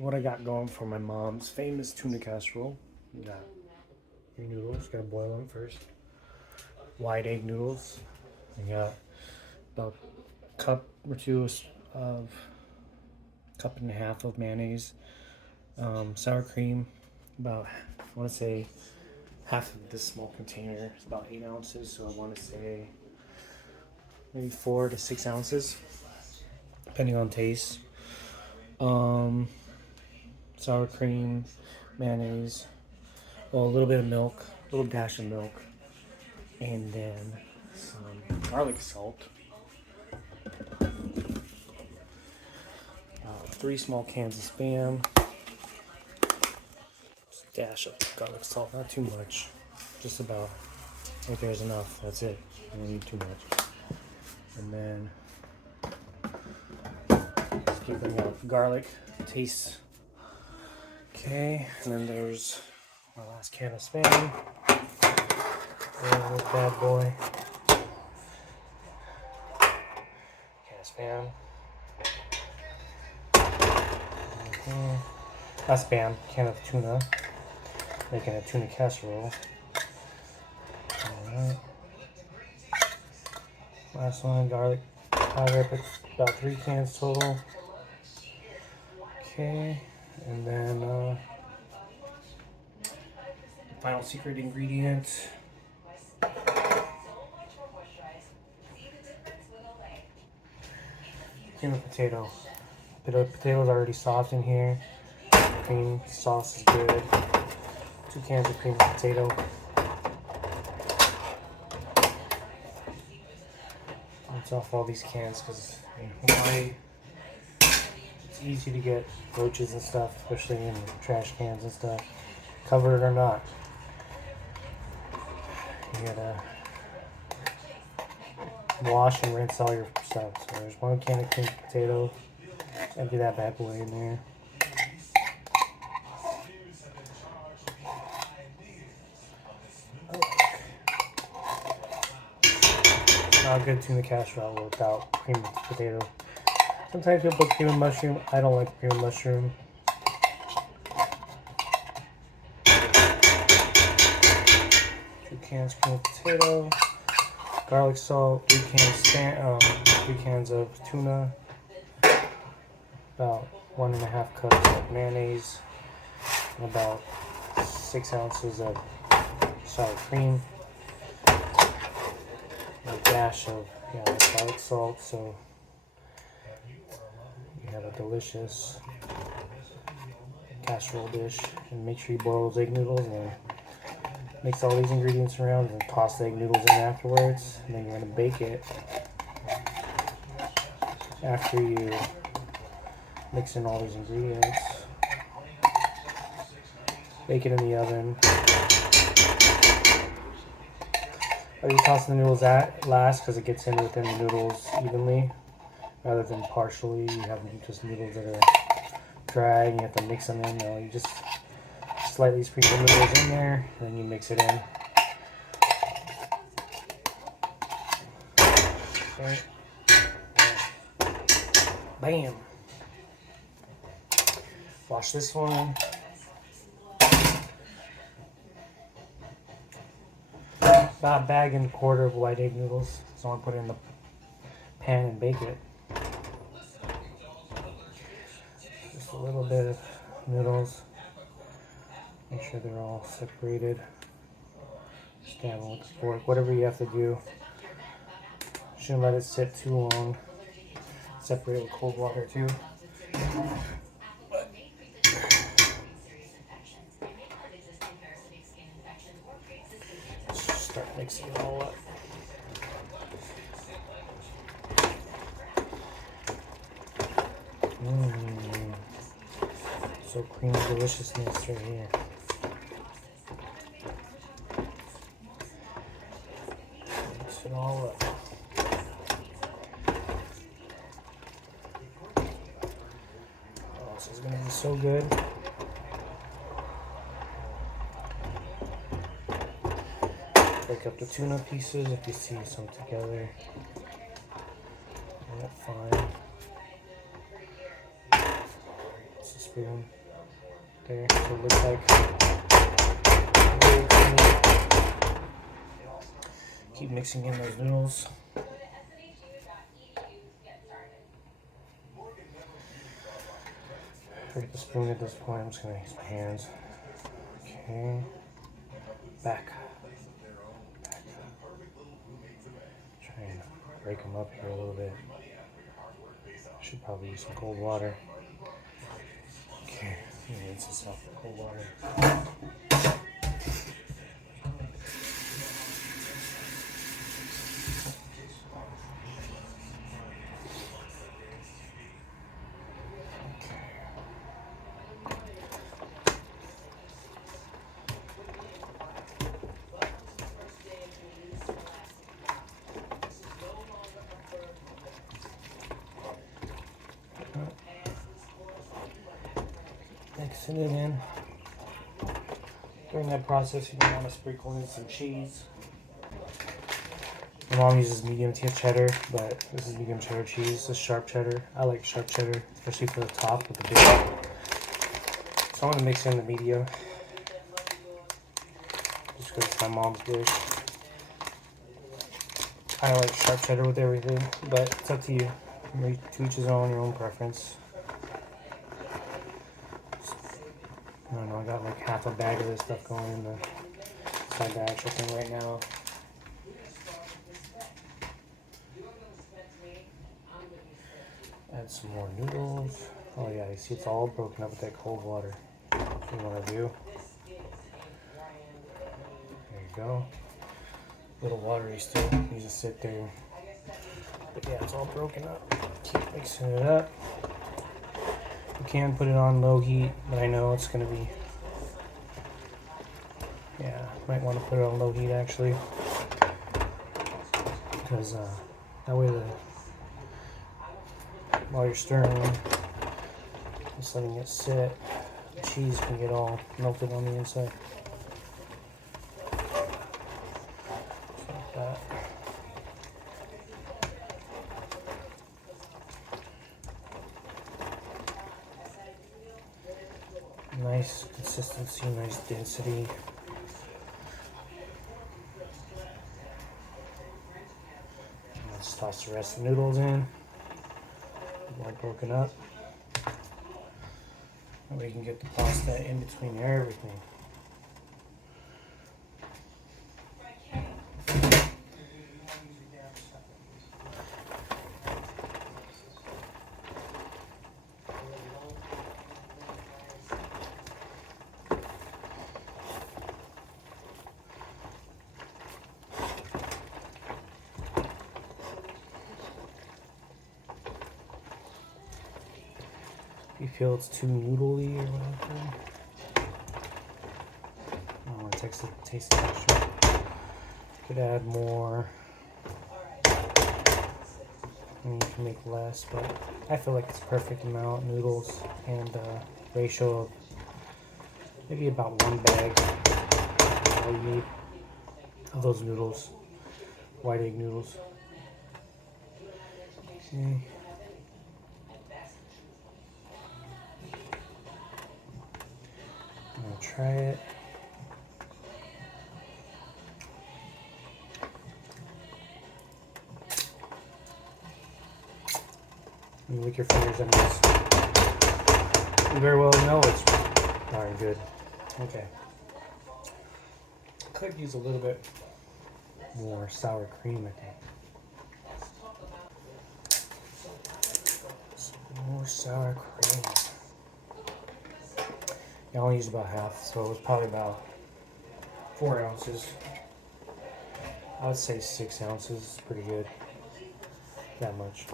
what I got going for my mom's famous tuna casserole. You got your noodles, gotta boil them first. White egg noodles. You got about a cup or two of cup and a half of mayonnaise, sour cream, about I want to say half of this small container is about 8 ounces, so I want to say maybe 4 to 6 ounces, depending on taste. Sour cream, mayonnaise, well, a little bit of milk, a little dash of milk, and then some garlic salt. 3 small cans of Spam. Just a dash of garlic salt, not too much. Just about. I think there's enough. That's it. You don't need too much. And then just keep bringing out garlic. Taste. Okay. And then there's my last can of Spam. And this bad boy. Can of Spam. Not Spam, can of tuna. Making a tuna casserole. Alright. Last one, garlic powder. Put about 3 cans total. Okay. And then the final secret ingredient. Cream of potato. The potatoes are already soft in here. Cream sauce is good. 2 cans of cream of potato. Rinse off all these cans because in Hawaii it's easy to get roaches and stuff, especially in trash cans and stuff, covered or not. You gotta wash and rinse all your stuff. So there's 1 can of creamed potato. Empty that bad boy in there. Not a good tuna casserole without cream of potato. Sometimes you'll put cream of mushroom. I don't like cream of mushroom. 2 cans cream of potato, garlic salt, 3 cans of tuna, about 1.5 cups of mayonnaise, and about 6 ounces of sour cream, and a dash of garlic salt, so you have a delicious casserole dish. And make sure you boil those egg noodles and mix all these ingredients around and toss the egg noodles in afterwards. And then you're going to bake it after you mix in all these ingredients. Bake it in the oven. Are you tossing the noodles at last because it gets in within the noodles evenly rather than partially? You have just noodles that are dry and you have to mix them in. No, you just slightly sprinkle noodles in there and then you mix it in. Okay. Bam! Wash this one. About 1.25 bags of white egg noodles. So I'm going to put it in the pan and bake it. Just a little bit of noodles. Make sure they're all separated. Stab them with the fork. Whatever you have to do. Shouldn't let it sit too long. Separate it with cold water too. Start mixing it all up. So creamy deliciousness right here. Mix it all up. Oh, this is going to be so good. Break up the tuna pieces if you see some together. That's fine. This is spoon there, so it looks like really creamy. Keep mixing in those noodles. Forget the spoon at this point. I'm just gonna use my hands. Okay. Back. Try and break them up here a little bit. Should probably use some cold water. Okay, let me rinse this off with cold water. Mixing it in. During that process, you might want to sprinkle in some cheese. My mom uses medium cheddar, but this is medium cheddar cheese. This is sharp cheddar. I like sharp cheddar, especially for the top with the big. So I'm gonna mix in the medium, just because it's my mom's dish. I like sharp cheddar with everything, but it's up to you. To each his own, your own preference. I don't know, I got like half a bag of this stuff going in the inside the actual thing right now. Add some more noodles. Oh yeah, you see it's all broken up with that cold water. That's what you want to do. There you go. A little watery still, needs to sit there. But yeah, it's all broken up. Keep mixing it up. You can put it on low heat, but I know it's going to be, yeah, might want to put it on low heat actually, because that way while you're stirring, just letting it sit, the cheese can get all melted on the inside. Just like that. Nice consistency, nice density. Let's toss the rest of the noodles in. All broken up. And we can get the pasta in between everything. If you feel it's too noodly or whatever, oh, it takes the taste extra. Could add more. And you can make less, but I feel like it's perfect amount noodles and ratio of maybe about one bag. All you need of those noodles, white egg noodles. Okay. I'm gonna try it. You lick your fingers on this. You very well know it's darn good. Okay. Could use a little bit more sour cream, I think. Some more sour cream. Yeah, I only used about half, so it was probably about 4 ounces. I would say 6 ounces is pretty good. That much.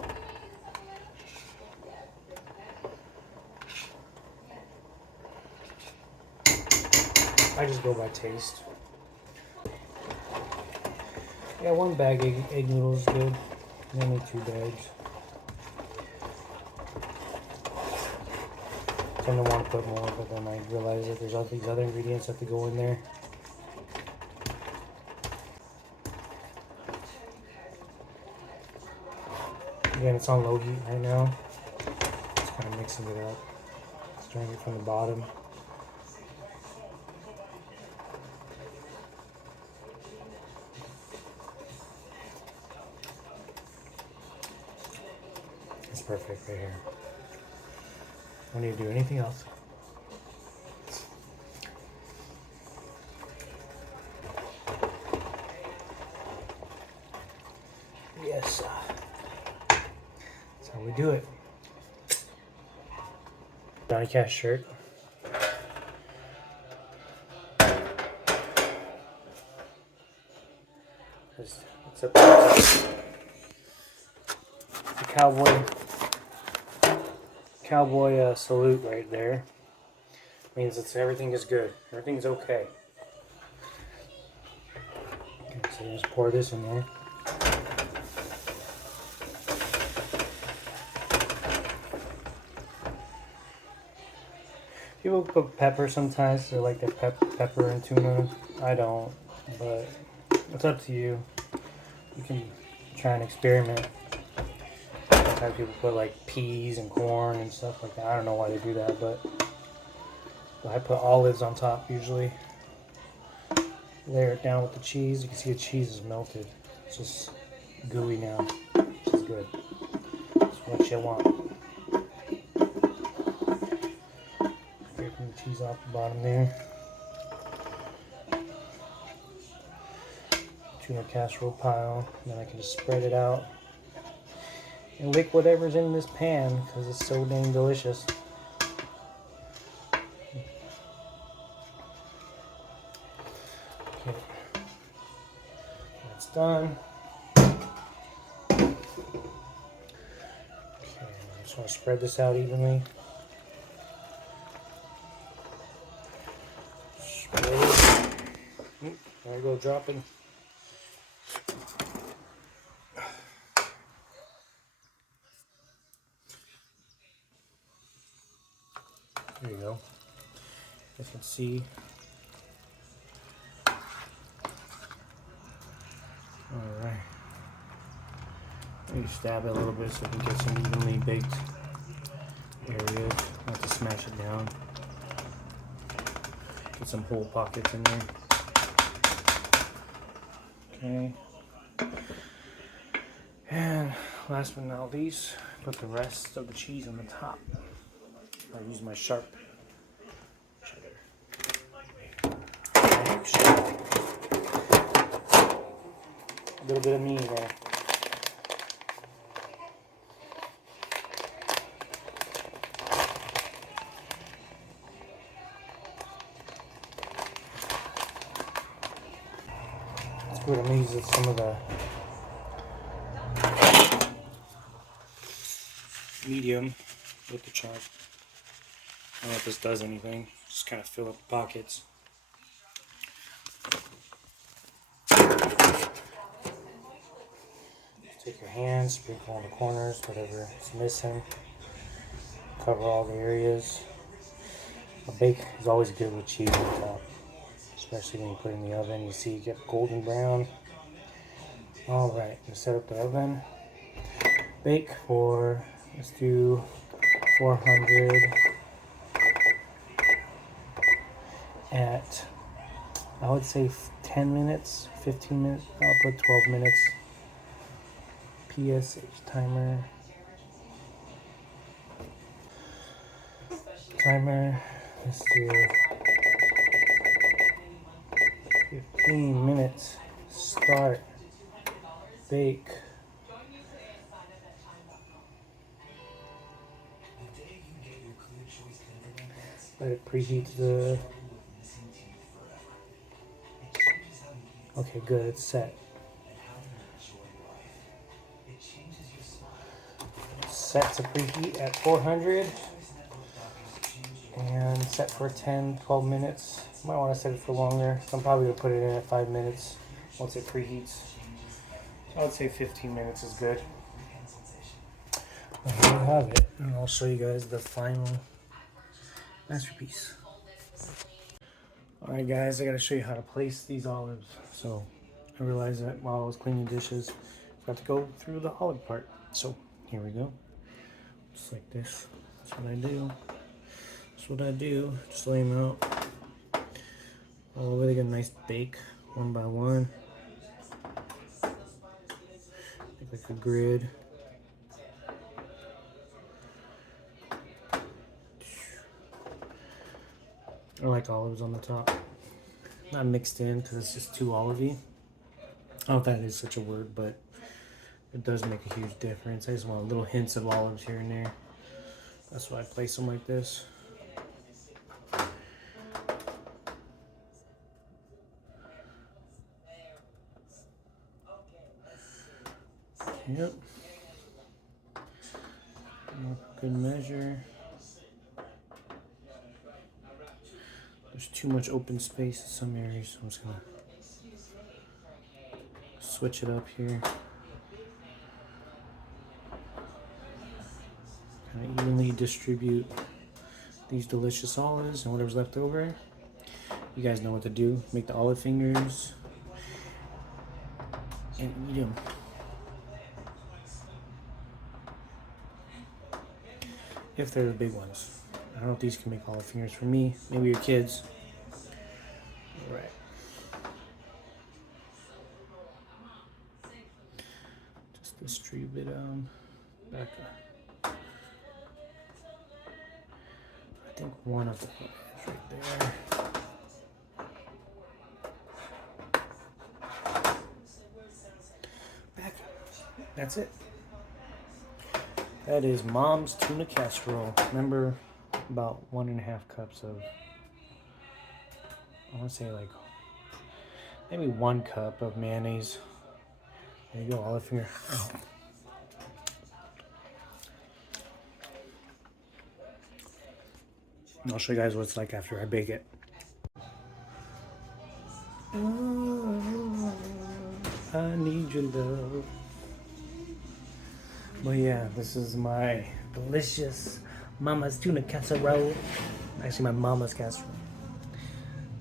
I just go by taste. Yeah, one bag egg noodles is good. You don't need 2 bags. I tend to want to put more, but then I realize that there's all these other ingredients that have to go in there. Again, it's on low heat right now. Just kind of mixing it up. Stirring it from the bottom. It's perfect right here. Don't need to do anything else. Yes. That's how we do it. Johnny Cash shirt. It's a cowboy salute right there. Means it's everything is good. Everything's okay. Okay, so just pour this in there. People put pepper sometimes. They like their pepper and tuna. I don't, but it's up to you. You can try and experiment. Sometimes people put like peas and corn and stuff like that. I don't know why they do that, but I put olives on top usually. Layer it down with the cheese. You can see the cheese is melted. It's just gooey now, which is good. That's what you want. Scraping the cheese off the bottom there. Tuna casserole pile. And then I can just spread it out and lick whatever's in this pan because it's so dang delicious. Okay, that's done. Okay, I just want to spread this out evenly. Spread it. There I go, dropping. There you go. You can see. Alright. Maybe stab it a little bit so we can get some evenly baked areas. Not to smash it down. Get some whole pockets in there. Okay. And last but not least, put the rest of the cheese on the top. I use my sharp cheddar. A little bit of me there. That's good. I'm going to use some of the medium with the chop. I don't know if this does anything. Just kind of fill up the pockets. Just take your hands, sprinkle on the corners, whatever is missing. Cover all the areas. A bake is always good with cheese on top, especially when you put it in the oven. You see you get golden brown. Alright, let's set up the oven. Bake for, let's do 400 at, I would say 10 minutes, 15 minutes. I'll put 12 minutes. PSH timer. Let's do 15 minutes. Start. Bake. Let it preheat the... Okay, good, it's set. Set to preheat at 400 and set for 10-12 minutes. Might want to set it for longer. So I'm probably going to put it in at 5 minutes once it preheats. So I would say 15 minutes is good. And here you have it. And I'll show you guys the final masterpiece. Alright guys, I gotta show you how to place these olives. So I realized that while I was cleaning dishes, I have to go through the olive part. So here we go. Just like this. That's what I do. Just that's what I do. Just lay them out all over. They get a nice bake, one by one. Make like a grid. I like olives on the top. Not mixed in because it's just too olivey. I don't know if that is such a word, but it does make a huge difference. I just want little hints of olives here and there. That's why I place them like this. Yep. Good measure. There's too much open space in some areas, so I'm just gonna switch it up here. Kind of evenly distribute these delicious olives and whatever's left over. You guys know what to do. Make the olive fingers and eat them. If they're the big ones. I don't know if these can make olive fingers for me. Maybe your kids. All right. Just distribute them back up. I think one of them is right there. Back. That's it. That is Mom's Tuna Casserole. Remember, about 1.5 cups of, I want to say like, maybe 1 cup of mayonnaise. There you go, olive finger. Oh. I'll show you guys what it's like after I bake it. Oh, I need your love. But yeah, this is my delicious Mama's Tuna Casserole. Actually, my mama's casserole.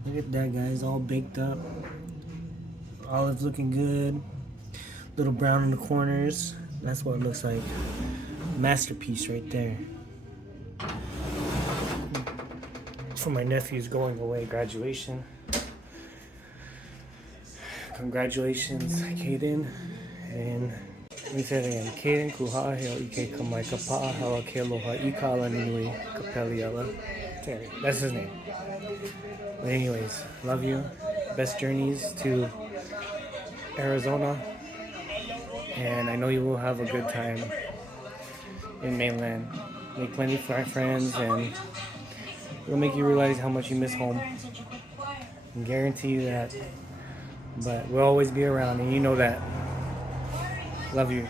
Look at that, guys, all baked up. Olives looking good. Little brown in the corners. That's what it looks like. Masterpiece right there. For my nephew's going away graduation. Congratulations, Caden. And we said again, Caden kuha heo ike kamai kapa'a hawa ke aloha ika ala nui kapeliela. That's his name. But anyways, love you. Best journeys to Arizona. And I know you will have a good time in mainland. Make plenty of friends, and it'll make you realize how much you miss home. I guarantee you that. But we'll always be around, and you know that. Love you.